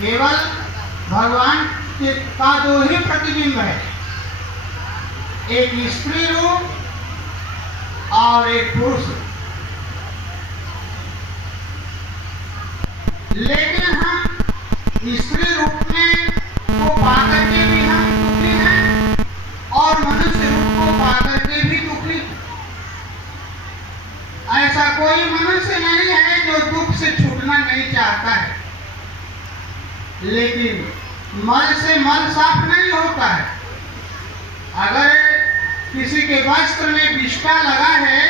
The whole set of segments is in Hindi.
केवल भगवान का दो ही प्रतिबिंब है, एक स्त्री रूप और एक पुरुष। लेकिन हम स्त्री रूप में को पाकर के भी हम दुखी हैं और मनुष्य रूप को पाकर के भी दुखी। ऐसा कोई मनुष्य नहीं है जो दुख से छूटना नहीं चाहता है, लेकिन मल से मल साफ नहीं होता है। अगर किसी के वस्त्र में विष्ठा लगा है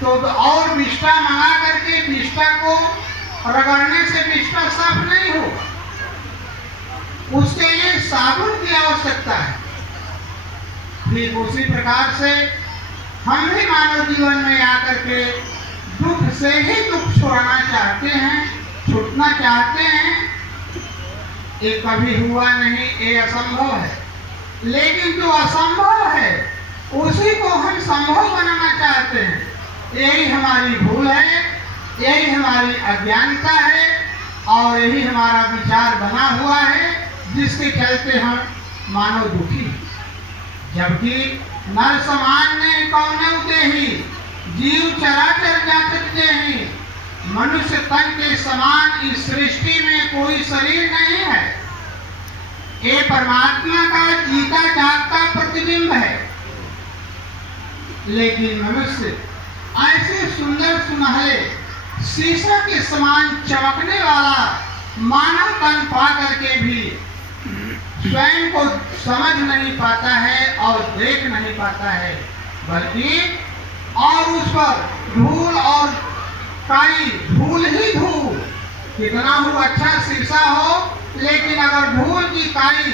तो और विष्ठा मंगा करके विष्ठा को रगड़ने से विष्ठा साफ नहीं होगा, उसके लिए साबुन की आवश्यकता है। ठीक उसी प्रकार से हम भी मानव जीवन में आकर के दुख से ही दुख छुड़ाना चाहते हैं, छूटना चाहते हैं। ये कभी हुआ नहीं, ये असंभव है। लेकिन जो असंभव है उसी को हम संभव बनाना चाहते हैं। यही हमारी भूल है, यही हमारी अज्ञानता है और यही हमारा विचार बना हुआ है, जिसके चलते हम मानव दुखी। जबकि नर समान ने कौने उदेही, जीव चराचर जाचक देही। मनुष्य तन के समान इस सृष्टि में कोई शरीर नहीं है। ये परमात्मा का जीता जागता प्रतिबिंब है। लेकिन मनुष्य ऐसे सुंदर सुनहरे शीशा के समान चमकने वाला मानव तन पा करके भी स्वयं को समझ नहीं पाता है और देख नहीं पाता है, बल्कि और उस पर धूल और काई, धूल ही धूल। कितना हो अच्छा शीशा हो, लेकिन अगर धूल की काई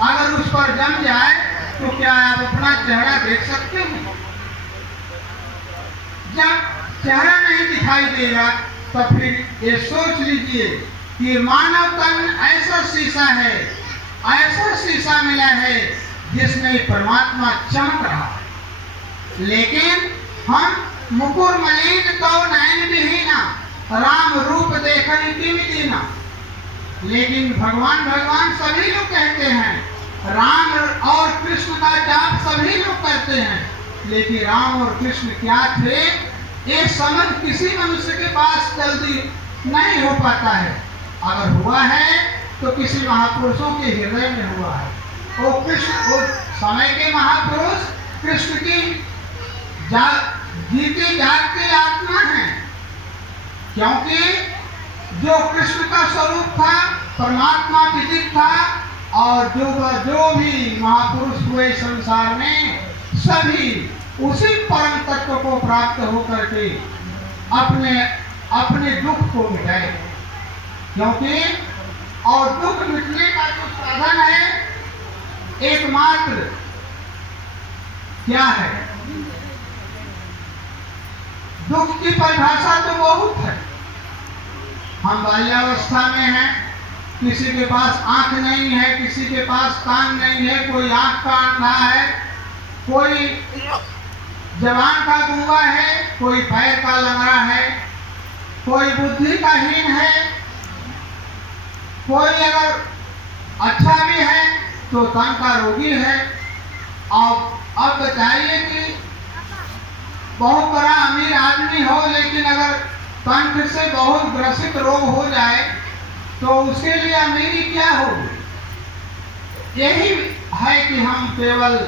अगर उस पर जम जाए तो क्या आप अपना चेहरा देख सकते हैं? जब चेहरा नहीं दिखाई देगा तो फिर ये सोच लीजिए कि मानव तन ऐसा शीशा है, ऐसा शीशा मिला है जिसमें परमात्मा चमक रहा है। लेकिन हम मुकुर मलिन तो नयन विहीना, राम रूप देखने की दीना। लेकिन भगवान भगवान सभी लोग कहते हैं, राम और कृष्ण का जाप सभी लोग करते हैं, लेकिन राम और कृष्ण क्या थे ये समझ किसी मनुष्य के पास जल्दी नहीं हो पाता है। अगर हुआ है तो किसी महापुरुषों के हृदय में हुआ है। वो कृष्ण, वो समय के महापुरुष कृष्ण की जीते जागते आत्मा है, क्योंकि जो कृष्ण का स्वरूप था परमात्मा विदित था। और जो भी महापुरुष हुए संसार में सभी उसी परम तत्व को प्राप्त होकर के अपने दुख को मिटाए। क्योंकि और दुख मिटने का जो साधन है एकमात्र क्या है? दुख की परिभाषा तो बहुत है। हम बाल्यावस्था में हैं, किसी के पास आंख नहीं है, किसी के पास कान नहीं है, कोई आंख का अंधा है, कोई जवान का गूंगा है, कोई पैर का लंगड़ा है, कोई बुद्धि का हीन है, कोई अगर अच्छा भी है तो तन का रोगी है। और अब बताइए कि बहुत बड़ा अमीर आदमी हो, लेकिन अगर कंठ से बहुत ग्रसित रोग हो जाए तो उसके लिए अमीरी क्या होगी? यही है कि हम केवल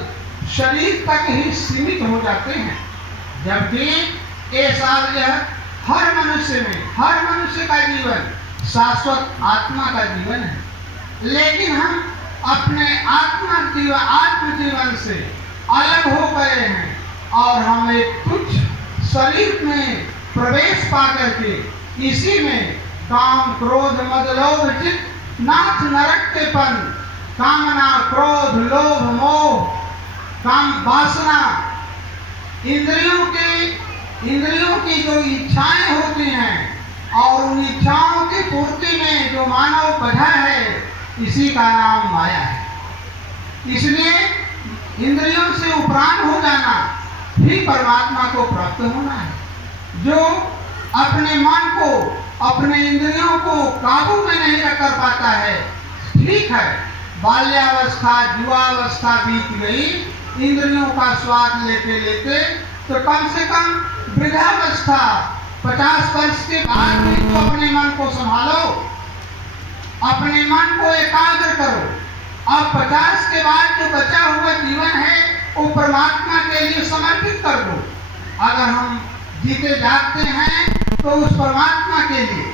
शरीर तक ही सीमित हो जाते हैं, जबकि ये सब हर मनुष्य में, हर मनुष्य का जीवन शाश्वत आत्मा का जीवन है। लेकिन हम अपने आत्म जीवन से अलग हो गए हैं और हम एक तुच्छ शरीर में प्रवेश पा करके इसी में काम क्रोध मद लोभ चित्त नाथ नरकतेपन, कामना क्रोध लोभ मोह काम वासना, इंद्रियों की जो इच्छाएं होती हैं और उन इच्छाओं की पूर्ति में जो मानव बधा है, इसी का नाम माया है। इसलिए इंद्रियों से उपरांत हो जाना ही परमात्मा को प्राप्त होना है। जो अपने मन को, अपने इंद्रियों को काबू में नहीं रख पाता है, ठीक है, बाल्यावस्था युवावस्था बीत गई, इंद्रियों का स्वाद लेते लेते, तो कम से कम वृद्धावस्था 50 वर्ष के बाद भी तो अपने मन को संभालो, अपने मन को एकाग्र करो। अब 50 के बाद जो बचा हुआ जीवन है वो परमात्मा के लिए समर्पित कर दो। अगर हम जीते जागते हैं तो उस परमात्मा के लिए,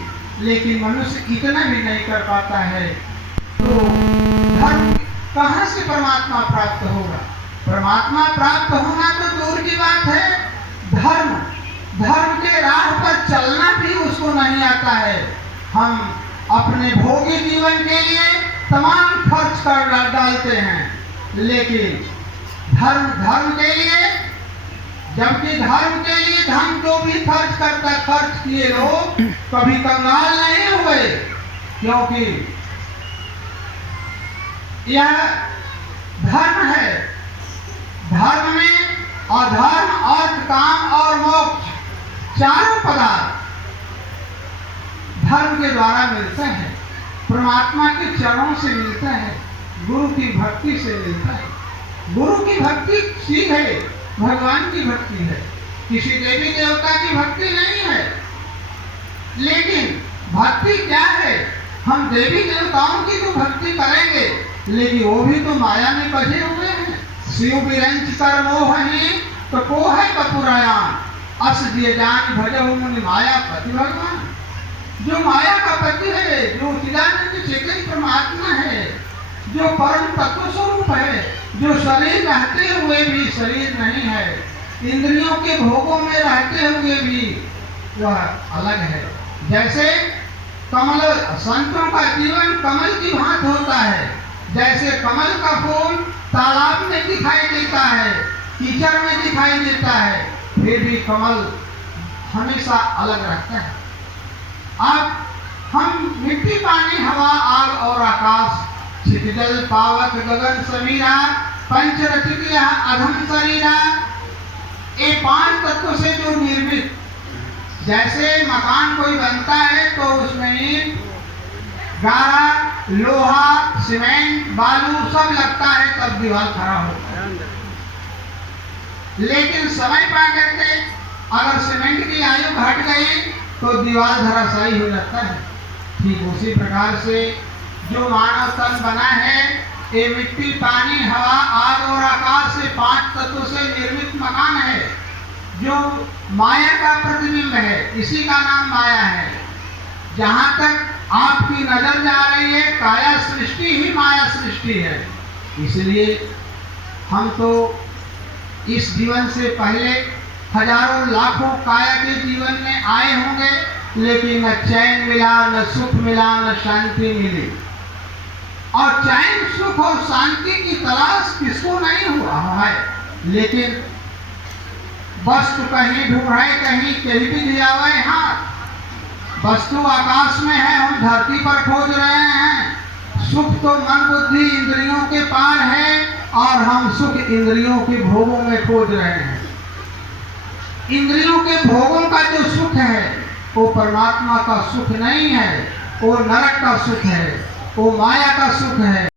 लेकिन मनुष्य इतना भी नहीं कर पाता है, तो धर्म कहाँ से परमात्मा प्राप्त होगा? परमात्मा प्राप्त होना तो दूर की बात है, धर्म के राह पर चलना भी उसको नहीं आता है। हम अपने भोगी जीवन के लिए तमाम खर्च कर डालते हैं, लेकिन धर्म के लिए, जबकि धर्म के लिए धन जो भी खर्च किए लोग कभी कंगाल नहीं हुए, क्योंकि यह धर्म है। धर्म में अधर्म, अर्थ, काम और मोक्ष चारों पदार्थ धर्म के द्वारा मिलते हैं, परमात्मा के चरणों से मिलते हैं, गुरु की भक्ति से मिलता है। गुरु की भक्ति सीधे भगवान की भक्ति है, किसी देवी देवता की भक्ति नहीं है। लेकिन भक्ति क्या है? हम देवी देवताओं की तो भक्ति करेंगे, लेकिन वो भी तो माया में बझे हुए हैं। शिव विरंच कर मोहनी तो को है बपुरायान, अस दिए जान भजहु मुनि माया पति भगवान। जो माया का पति है, जो चिदानंद चेतन परमात्मा है, जो परम तत्व स्वरूप है, जो शरीर रहते हुए भी शरीर नहीं है, इंद्रियों के भोगों में रहते हुए भी वह अलग है। जैसे कमल, संतों का जीवन कमल की भांति होता है। जैसे कमल का फूल तालाब में दिखाई देता है, कीचड़ में दिखाई देता है, फिर भी कमल हमेशा अलग रहता है। अब हम मिट्टी, पानी, हवा, आग और आकाश, क्षितिजल, पावक, गगन, समीरा, पंचरचित अधम शरीरा, ये 5 तत्वों से जो निर्मित, जैसे मकान कोई बनता है तो उसमें ईंट, गारा, लोहा, सीमेंट, बालू सब लगता है, तब दीवार खड़ा होता है। लेकिन समय पा करके अगर सीमेंट की आयु घट गई तो दीवार धराशायी हो जाता है। ठीक उसी प्रकार से जो मानव तन बना है, ये मिट्टी, पानी, हवा, आग और आकाश से 5 तत्वों से निर्मित मकान है, जो माया का प्रतिबिंब है। इसी का नाम माया है। जहाँ तक आपकी नजर जा रही है, काया सृष्टि ही माया सृष्टि है। इसलिए हम तो इस जीवन से पहले हजारों लाखों काया के जीवन में आए होंगे, लेकिन न चैन मिला, न सुख मिला, न शांति मिली। और चैन, सुख और शांति की तलाश किसको नहीं हुआ है? लेकिन वस्तु कहीं ढूंढ रहे, कहीं कहीं भी दियावे हाथ। वस्तु आकाश में है, हम धरती पर खोज रहे हैं। सुख तो मन, बुद्धि, इंद्रियों के पार है, और हम सुख इंद्रियों के भोगों में खोज रहे हैं। इंद्रियों के भोगों का जो सुख है वो परमात्मा का सुख नहीं है, वो नरक का सुख है, वो माया का सुख है।